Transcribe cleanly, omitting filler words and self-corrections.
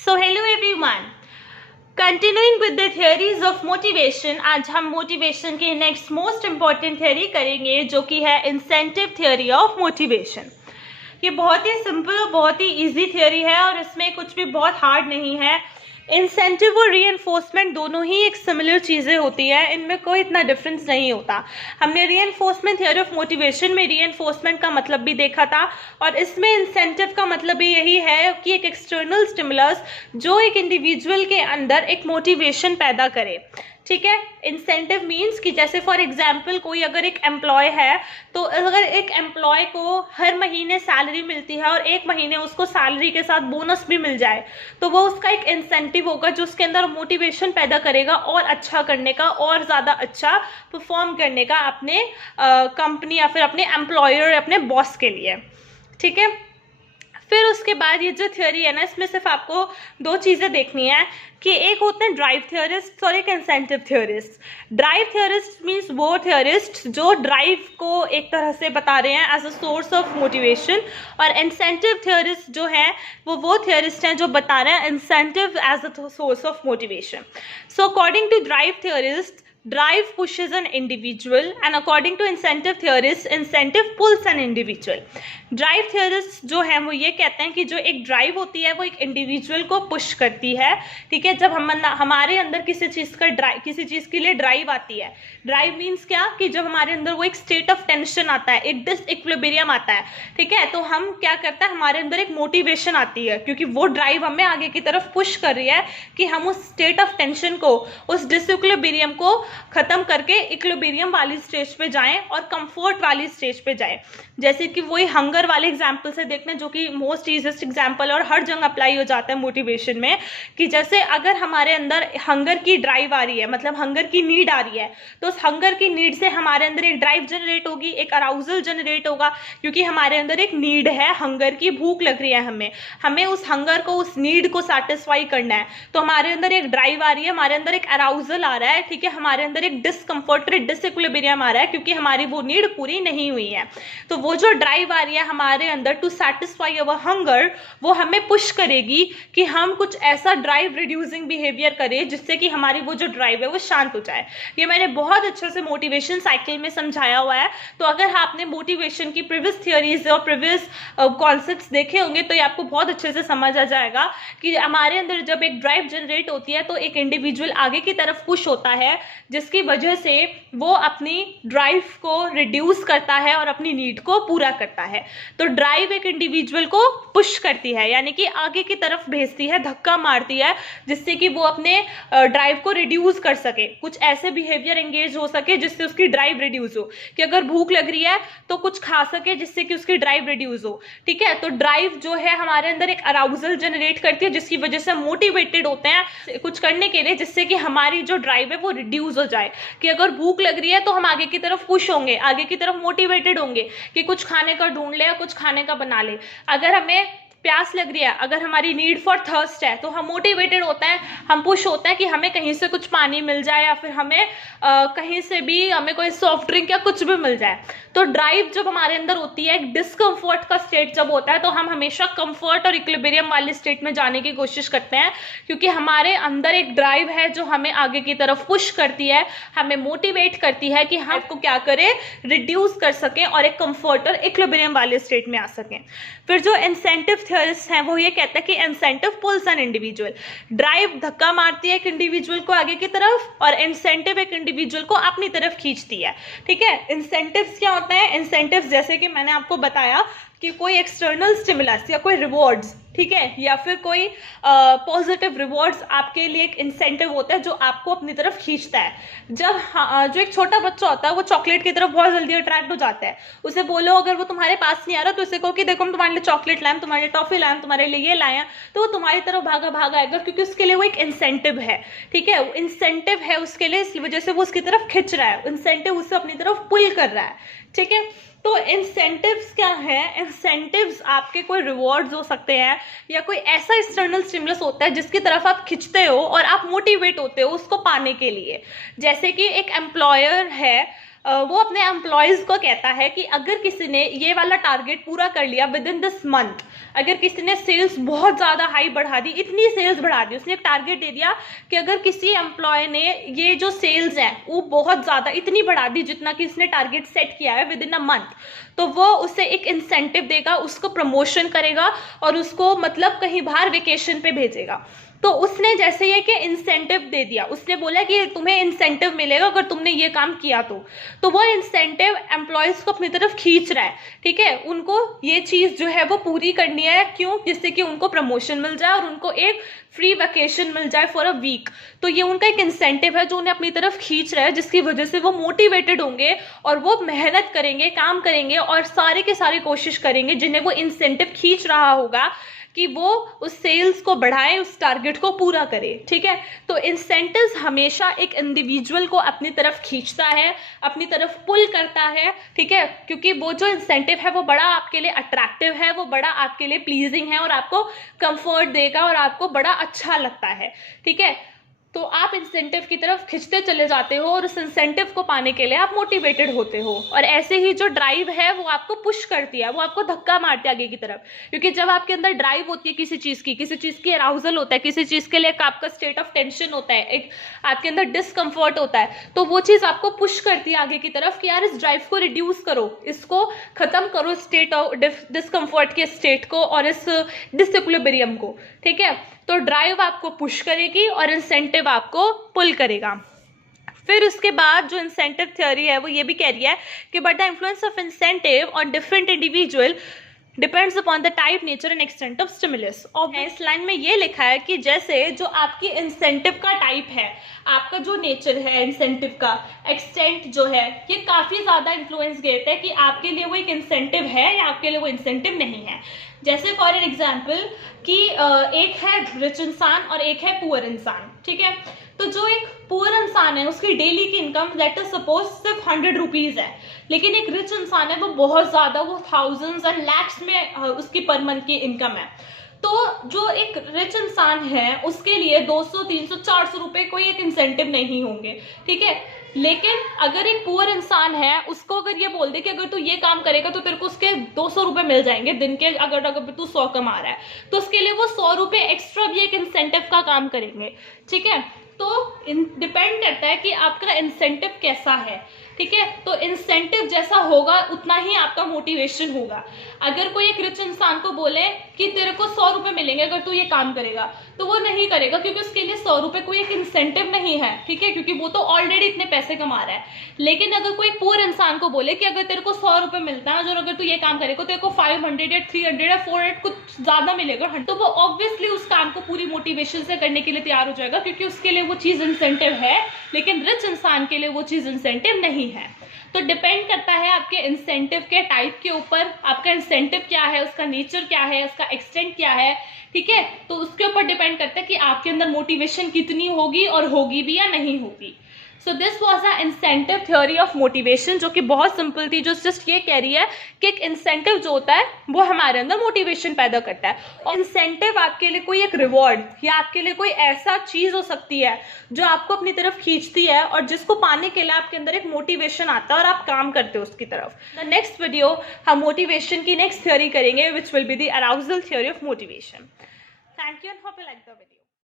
So hello everyone. Continuing with the theories of motivation, आज हम motivation के next most important theory करेंगे जो कि है incentive theory of motivation. ये बहुत ही सिंपल और बहुत ही इजी थियोरी है और इसमें कुछ भी बहुत हार्ड नहीं है. इंसेंटिव और रीएनफोर्समेंट दोनों ही एक सिमिलर चीज़ें होती हैं, इनमें कोई इतना डिफरेंस नहीं होता. हमने रीएनफोर्समेंट थियोरी ऑफ मोटिवेशन में रीएनफोर्समेंट का मतलब भी देखा था और इसमें इंसेंटिव का मतलब भी यही है कि एक एक्सटर्नल स्टिमुलस जो एक इंडिविजुअल के अंदर एक मोटिवेशन पैदा करे. ठीक है. इंसेंटिव मीन्स कि जैसे फॉर एग्जाम्पल कोई अगर एक एम्प्लॉय है तो अगर एक एम्प्लॉय को हर महीने सैलरी मिलती है और एक महीने उसको सैलरी के साथ बोनस भी मिल जाए तो वो उसका एक इंसेंटिव होगा जो उसके अंदर मोटिवेशन पैदा करेगा और अच्छा करने का और ज़्यादा अच्छा परफॉर्म करने का अपने कंपनी या फिर अपने एम्प्लॉयर अपने बॉस के लिए. ठीक है. फिर उसके बाद ये जो थ्योरी है ना, इसमें सिर्फ आपको दो चीज़ें देखनी है कि एक होते हैं ड्राइव थियोरिस्ट और एक incentive theorist. Drive theorist means वो थियोरिस्ट जो ड्राइव को एक तरह से बता रहे हैं as a source of motivation, और इंसेंटिव थियोरिस्ट जो है वो थियोरिस्ट हैं जो बता रहे हैं incentive as a source of motivation. So according to drive theorist, drive pushes an individual and according to incentive theorists, incentive pulls an individual. Drive theorist जो है वो ये कहते हैं कि जो एक ड्राइव होती है वो एक इंडिविजुअल को पुश करती है. ठीक है. जब हमारे अंदर किसी चीज़ के लिए ड्राइव आती है, ड्राइव मीन्स क्या कि जब हमारे अंदर वो एक स्टेट ऑफ टेंशन आता है, एक डिसइक्विलिब्रियम आता है. ठीक है. तो हम क्या करते हैं, हमारे अंदर एक मोटिवेशन आती है क्योंकि वो ड्राइव हमें आगे की तरफ पुश कर रही है कि हम उस स्टेट ऑफ टेंशन को, उस डिसइक्विलिब्रियम को खत्म करके इक्विलिब्रियम वाली स्टेज पे जाएं और कंफर्ट वाली स्टेज पे जाएं. जैसे कि वही हंगर वाले एग्जाम्पल से देखते हैं जो कि मोस्ट ईजीएस्ट एग्जाम्पल और हर जगह अप्लाई हो जाता है मोटिवेशन में, कि जैसे अगर हमारे अंदर हंगर की ड्राइव आ रही है, मतलब हंगर की नीड आ रही है, तो उस हंगर की नीड से हमारे अंदर एक ड्राइव जनरेट होगी, एक अराउजल जनरेट होगा क्योंकि हमारे अंदर एक नीड है, हंगर की भूख लग रही है, हमें उस हंगर को, उस नीड को सेटिस्फाई करना है. तो हमारे अंदर एक ड्राइव आ रही है, हमारे अंदर एक अराउजल आ रहा है. ठीक है. हमारे अंदर एक डिस्कम्फर्ट, डिसइक्विलिब्रियम आ रहा है क्योंकि हमारी वो नीड पूरी नहीं हुई है. तो वो जो ड्राइव आ रही है हमारे अंदर टू सैटिस्फाई अवर हंगर, वो हमें पुश करेगी कि हम कुछ ऐसा ड्राइव रिड्यूसिंग बिहेवियर करें जिससे कि हमारी वो जो ड्राइव है वो शांत हो जाए. ये मैंने बहुत अच्छे से मोटिवेशन साइकिल में समझाया हुआ है. तो अगर आपने मोटिवेशन की प्रीवियस थियोरीज और प्रीवियस कॉन्सेप्ट्स देखे होंगे तो ये आपको बहुत अच्छे से समझ आ जाएगा कि हमारे अंदर जब एक ड्राइव जनरेट होती है तो एक इंडिविजुअल आगे की तरफ पुश होता है जिसकी वजह से वो अपनी ड्राइव को रिड्यूस करता है और अपनी नीड को पूरा करता है. तो ड्राइव एक इंडिविजुअल को पुश करती है, यानी कि आगे की तरफ भेजती है, धक्का मारती है जिससे कि वो अपने ड्राइव को रिड्यूस कर सके, कुछ ऐसे बिहेवियर एंगेज हो सके जिससे उसकी ड्राइव रिड्यूस हो, कि अगर भूख लग रही है तो कुछ खा सके जिससे कि उसकी ड्राइव रिड्यूस हो. ठीक है. तो ड्राइव जो है हमारे अंदर एक अराउजल जनरेट करती है जिसकी वजह से मोटिवेटेड होते हैं कुछ करने के लिए जिससे कि हमारी जो ड्राइव है वो रिड्यूस हो जाए, कि अगर भूख लग रही है तो हम आगे की तरफ पुश होंगे, आगे की तरफ मोटिवेटेड होंगे कि कुछ खाने का ढूंढ ले या कुछ खाने का बना ले. अगर हमें प्यास लग रही है, अगर हमारी नीड फॉर थर्स्ट है तो हम मोटिवेटेड होते हैं, हम पुश होते हैं कि हमें कहीं से कुछ पानी मिल जाए या फिर हमें कहीं से भी हमें कोई सॉफ्ट ड्रिंक या कुछ भी मिल जाए. तो ड्राइव जब हमारे अंदर होती है, एक डिस्कम्फर्ट का स्टेट जब होता है तो हम हमेशा कंफर्ट और इक्विलिब्रियम वाली स्टेट में जाने की कोशिश करते हैं क्योंकि हमारे अंदर एक ड्राइव है जो हमें आगे की तरफ पुश करती है, हमें मोटिवेट करती है कि हम आपको क्या करें, रिड्यूस कर सकें और एक कंफर्ट और इक्विलिब्रियम वाले स्टेट में आ सकें. फिर जो इंसेंटिव थियोरिस्ट हैं वो ये कहते हैं कि incentive pulls an individual. Drive धक्का मारती है एक इंडिविजुअल को आगे की तरफ और इंसेंटिव एक इंडिविजुअल को अपनी तरफ खींचती है. ठीक है. इंसेंटिव्स क्या होता है? इंसेंटिव्स जैसे कि मैंने आपको बताया कि कोई एक्सटर्नल स्टिमुलस या कोई रिवॉर्ड्स, ठीक है, या फिर कोई पॉजिटिव रिवॉर्ड्स आपके लिए एक इंसेंटिव होता है जो आपको अपनी तरफ खींचता है. जब जो एक छोटा बच्चा होता है वो चॉकलेट की तरफ बहुत जल्दी अट्रैक्ट हो जाता है. उसे बोलो अगर वो तुम्हारे पास नहीं आ रहा तो उसे कहो कि देखो हम तुम्हारे लिए चॉकलेट लाए, तुम्हारे लिए टॉफी लाए, तुम्हारे लिए ये लाए, तो वो तुम्हारी तरफ भागा आएगा क्योंकि उसके लिए वो एक इंसेंटिव है. ठीक है. वो इंसेंटिव है उसके लिए, इस वजह से वो उसकी तरफ खिंच रहा है, इंसेंटिव उसे अपनी तरफ पुल कर रहा है. ठीक है. तो इंसेंटिव्स क्या है? इंसेंटिव्स आपके कोई रिवॉर्ड्स हो सकते हैं या कोई ऐसा एक्सटर्नल स्टिमुलस होता है जिसकी तरफ आप खिंचते हो और आप मोटिवेट होते हो उसको पाने के लिए. जैसे कि एक एम्प्लॉयर है, वो अपने एम्प्लॉयज़ को कहता है कि अगर किसी ने ये वाला टारगेट पूरा कर लिया विद इन दिस मंथ, अगर किसी ने सेल्स बहुत ज़्यादा हाई बढ़ा दी, इतनी सेल्स बढ़ा दी, उसने एक टारगेट दे दिया कि अगर किसी एम्प्लॉय ने ये जो सेल्स है वो बहुत ज़्यादा इतनी बढ़ा दी जितना कि इसने टारगेट सेट किया है विद इन अ मंथ, तो वो उसे एक इंसेंटिव देगा, उसको प्रमोशन करेगा और उसको मतलब कहीं बाहर वेकेशन पे भेजेगा। तो उसने जैसे ये कि इंसेंटिव दे दिया, उसने बोला कि तुम्हें इंसेंटिव मिलेगा अगर तुमने ये काम किया तो वो इंसेंटिव एम्प्लॉयज़ को अपनी तरफ खींच रहा है, ठीक है। उनको ये चीज़ जो है वो पूरी करनी है, क्यों? जिससे कि उनको प्रमोशन मिल जाए और उनको एक फ्री वैकेशन मिल जाए फॉर अ वीक। तो ये उनका एक इंसेंटिव है जो उन्हें अपनी तरफ खींच रहा है, जिसकी वजह से वो मोटिवेटेड होंगे और वो मेहनत करेंगे, काम करेंगे और सारे के सारे कोशिश करेंगे जिन्हें वो इंसेंटिव खींच रहा होगा कि वो उस सेल्स को बढ़ाए, उस टारगेट को पूरा करे, ठीक है। तो इंसेंटिव्स हमेशा एक इंडिविजुअल को अपनी तरफ खींचता है, अपनी तरफ पुल करता है, ठीक है, क्योंकि वो जो इंसेंटिव है वो बड़ा आपके लिए अट्रैक्टिव है, वो बड़ा आपके लिए प्लीजिंग है और आपको कंफर्ट देगा और आपको बड़ा अच्छा लगता है, ठीक है। तो आप इंसेंटिव की तरफ खिंचते चले जाते हो और उस इंसेंटिव को पाने के लिए आप मोटिवेटेड होते हो। और ऐसे ही जो ड्राइव है वो आपको पुश करती है, वो आपको धक्का मारती है आगे की तरफ, क्योंकि जब आपके अंदर ड्राइव होती है किसी चीज़ की अराउजल होता है, किसी चीज़ के लिए आपका स्टेट ऑफ टेंशन होता है, एक आपके अंदर डिसकम्फर्ट होता है, तो वो चीज़ आपको पुश करती है आगे की तरफ कि यार इस ड्राइव को रिड्यूस करो, इसको ख़त्म करो, स्टेट ऑफ डिसकम्फर्ट के स्टेट को और इस डिसइक्विलिब्रियम को, ठीक है। तो ड्राइव आपको पुश करेगी और इंसेंटिव आपको पुल करेगा। फिर उसके बाद जो इंसेंटिव थ्योरी है वो ये भी कह रही है कि but the influence of incentive on different individual depends upon the type, nature and extent of stimulus. और इस लाइन में ये लिखा है कि जैसे जो आपकी इंसेंटिव का टाइप है, आपका जो नेचर है इंसेंटिव का, एक्सटेंट जो है, ये काफ़ी ज़्यादा इन्फ्लुएंस देता है कि आपके लिए वो एक इंसेंटिव है या आपके लिए वो इंसेंटिव नहीं है। जैसे फॉर एन एग्जाम्पल कि एक है रिच इंसान और एक है पुअर इंसान, ठीक है। तो जो एक पुअर इंसान है उसकी डेली की इनकम लेट अस सपोज सिर्फ 100 रुपीज़ है, लेकिन एक रिच इंसान है वो बहुत ज़्यादा, वो थाउजेंड्स एंड लैक्स में उसकी पर मंथ की इनकम है। तो जो एक रिच इंसान है उसके लिए 200, 300, 400 रुपये कोई एक इंसेंटिव नहीं होंगे, ठीक है। लेकिन अगर एक पुअर इंसान है उसको अगर ये बोल दे कि अगर तू ये काम करेगा तो तेरे को उसके 200 रुपये मिल जाएंगे दिन के, अगर तू 100 कमा रहा है तो उसके लिए वो 100 रुपये एक्स्ट्रा भी एक इंसेंटिव का काम करेंगे, ठीक है। तो डिपेंड करता है कि आपका इंसेंटिव कैसा है, ठीक है। तो इंसेंटिव जैसा होगा उतना ही आपका मोटिवेशन होगा। अगर कोई एक रिच इंसान को बोले कि तेरे को 100 रुपये मिलेंगे अगर तू ये काम करेगा, तो वो नहीं करेगा क्योंकि उसके लिए 100 रुपये कोई एक इंसेंटिव नहीं है, ठीक है, क्योंकि वो तो ऑलरेडी इतने पैसे कमा रहा है। लेकिन अगर कोई पुअर इंसान को बोले कि अगर तेरे को 100 रुपये मिलता है और अगर तू ये काम करेगा तेरे को 500 या 300 या 400 कुछ ज़्यादा मिलेगा, तो वो ऑब्वियसली उस काम को पूरी मोटिवेशन से करने के लिए तैयार हो जाएगा क्योंकि उसके लिए वो चीज़ इंसेंटिव है। लेकिन रिच इंसान के लिए वो चीज़ इंसेंटिव नहीं है। तो डिपेंड करता है आपके इंसेंटिव के टाइप के ऊपर, आपका इंसेंटिव क्या है, उसका नेचर क्या है, उसका एक्सटेंट क्या है, ठीक है। तो उसके ऊपर डिपेंड करता है कि आपके अंदर मोटिवेशन कितनी होगी और होगी भी या नहीं होगी। So this was a incentive theory of motivation, जो कि बहुत सिंपल थी, जो जस्ट ये कह रही है कि एक इंसेंटिव जो होता है वो हमारे अंदर मोटिवेशन पैदा करता है। और इंसेंटिव आपके लिए कोई एक रिवॉर्ड या आपके लिए कोई ऐसा चीज़ हो सकती है जो आपको अपनी तरफ खींचती है और जिसको पाने के लिए आपके अंदर एक मोटिवेशन आता है और आप काम करते हो उसकी तरफ। द नेक्स्ट वीडियो हम मोटिवेशन की नेक्स्ट थ्योरी करेंगे which will be the arousal theory of motivation. Thank you and hope you like the video.